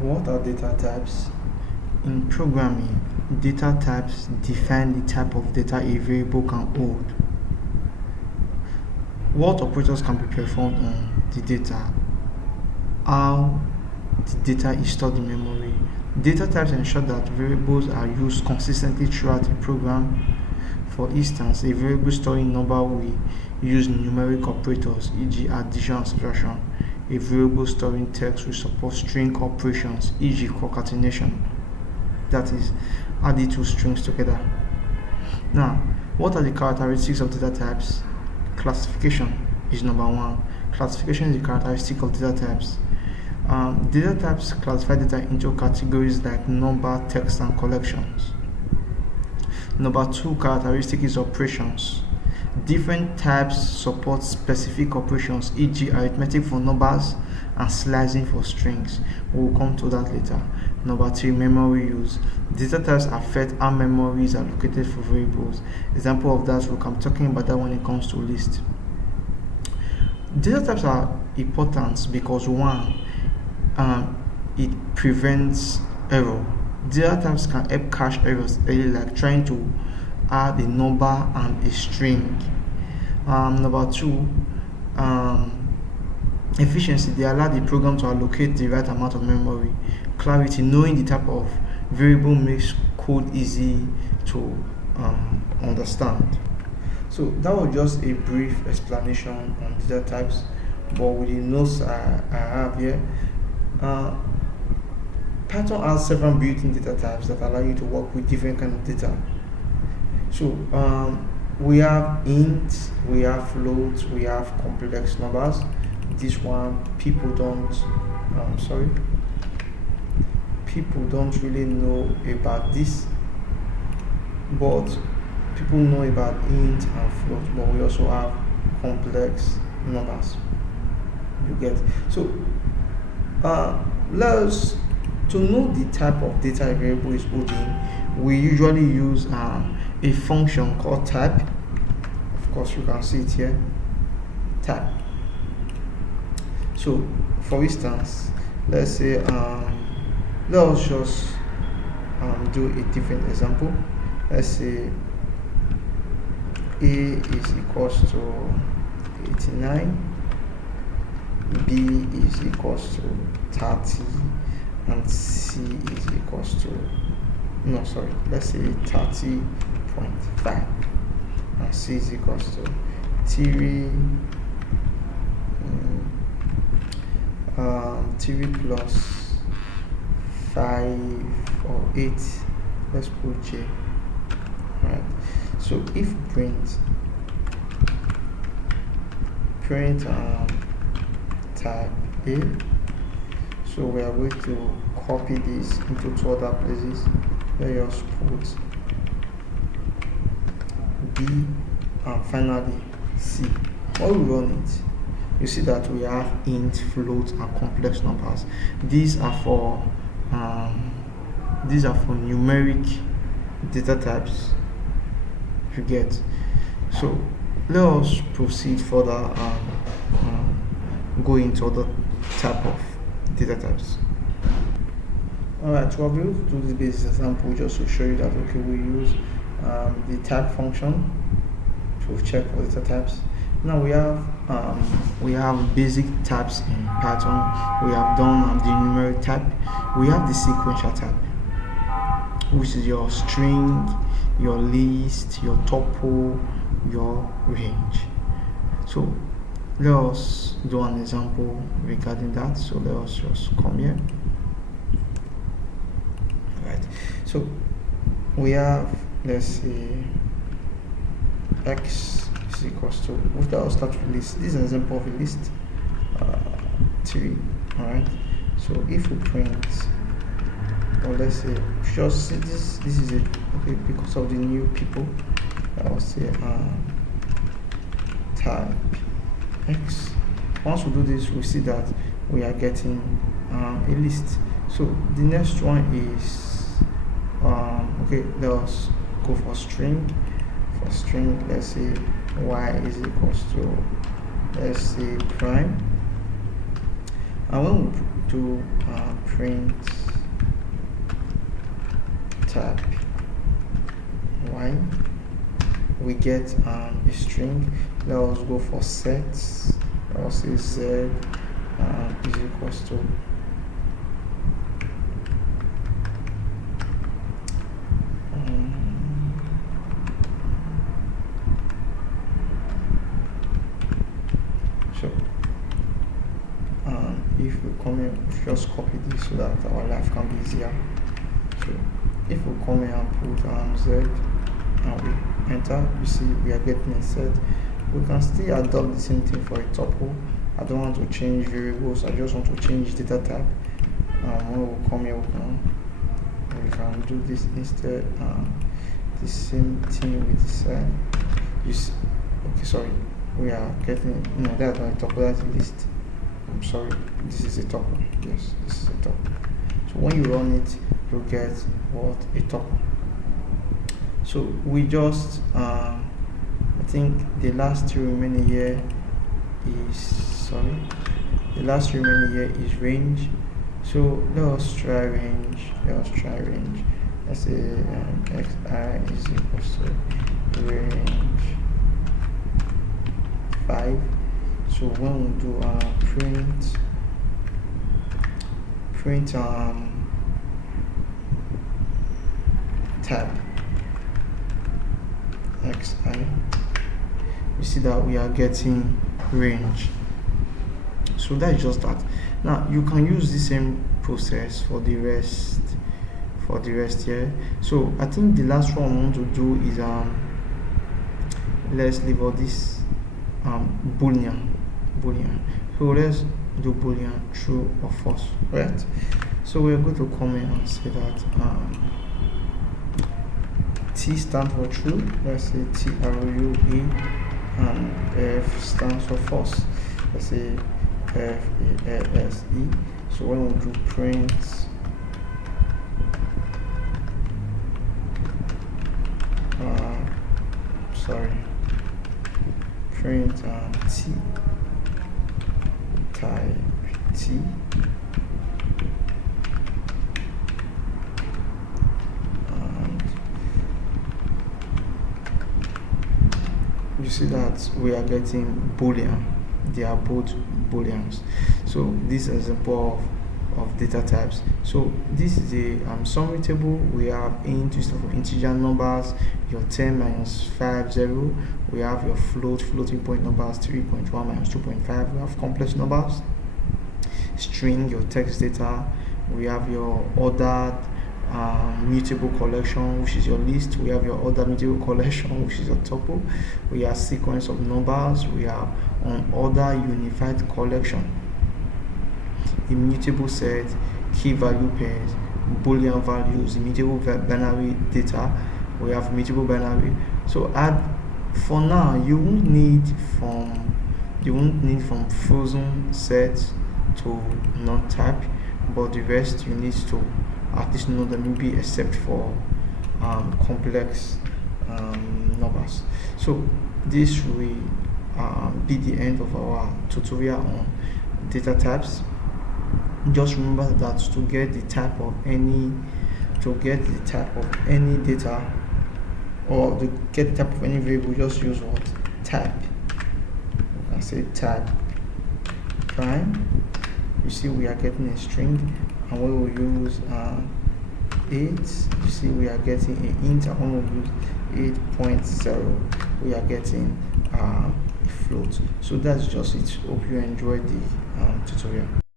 What are data types? In programming, data types define the type of data a variable can hold. What operators can be performed on the data, how the data is stored in memory. Data types ensure that variables are used consistently throughout a program. For instance, a variable storing number will use numeric operators, e.g. addition and subtraction. A variable storing text will support string operations, e.g. concatenation. That is, adding two strings together. Now, what are the characteristics of data types? Classification is number one. Classification is the characteristic of data types. Data types classify data into categories like number, text, and collections. Number two characteristic is operations. Different types support specific operations, e.g. arithmetic for numbers and slicing for strings. We will come to that later. Number three, memory use. Data types affect how memory is allocated for variables. Example of that, we'll come talking about that when it comes to list. Data types are important because one, it prevents error. Data types can help catch errors early, like trying to add a number and a string. Number two, efficiency. They allow the program to allocate the right amount of memory. Clarity. Knowing the type of variable makes code easy to understand. So that was just a brief explanation on data types, but with the notes I have here, Python has several built-in data types that allow you to work with different kind of data. So we have int, we have float, we have complex numbers. This one people don't really know about this, but people know about int and float. But we also have complex numbers. You get so. Let's to know the type of data a variable is holding. We usually use a function called type. Of course, you can see it here. Type. So, for instance, let's say let us just do a different example. Let's say a is equals to 89, b is equals to 30, and c is equals to let's say 30.5, and c is equals to 3 plus 5 or 8. Let's put j. Right. So if print type a, so we are going to copy this into two other places. Let us put b and finally c. When we run it, you see that we have int, float, and complex numbers. These are for numeric data types. You get. So let us proceed further and go into other type of data types. Alright, so I'll be able to do this basic example just to show you that we use the type function to check for data types. Now we have basic types in Python. We have done the numeric type. We have the sequential type, which is your string, your list, your tuple, your range. So let us do an example regarding that. So let us just come here. Right. So we have, let's say, x is equals to, I'll start with list. This is an example of a list. 3. Alright. So if we print, or let's say, just see this is it. Okay, because of the new people, I'll say type x. Once we do this, we see that we are getting a list. So the next one is okay, let us go for string. For string, let's say y is equals to, let's say, prime. And when we do print type y, we get a string. Let us go for sets. I'll say z is equals to so if we come here, we just copy this so that our life can be easier. So if we come here and put z and we enter, you see we are getting a set. We can still adopt the same thing for a tuple. I don't want to change variables, I just want to change data type. When we come here, we can do this instead. The same thing with the set. You see, okay, sorry, we are getting, no, that's not a tuple, that's a list. I'm sorry, this is a tuple. Yes, this is a tuple. So when you run it, you get what? A tuple. So we just I think the last two remaining here is range. So let us try range. Let's say xi is equals to range 5. So when we do print tab xi, you see that we are getting range. So that's just that. Now you can use the same process for the rest here. So I think the last one I want to do is let's leave all this boolean. So let's do boolean true or false, right? So we're going to come in and say that T stands for true. Let's say true, and F stands for false. Let's say FALSE. So when we do print print T type T, and you see that we are getting boolean. They are both booleans. So this is a example of data types. So this is a summary table. We have int instead of integer numbers, your 10 minus 5 0. We have your floating point numbers 3.1 minus 2.5. We have complex numbers, string, your text data. We have your ordered mutable collection, which is your list. We have your ordered mutable collection, which is your tuple. We have sequence of numbers. We have unordered unified collection, immutable set, key value pairs, boolean values, immutable binary data. We have immutable binary. So for now, you won't need from frozen sets to not type, but the rest you need to at least know them, maybe except for complex numbers. So this will be the end of our tutorial on data types. Just remember that to get the type of any data, or to get the type of any variable, just use what? Type. You can say type prime. You see we are getting a string, and when we use 8, you see we are getting an int, and when we use 8.0, we are getting a float. So that's just it. Hope you enjoyed the tutorial.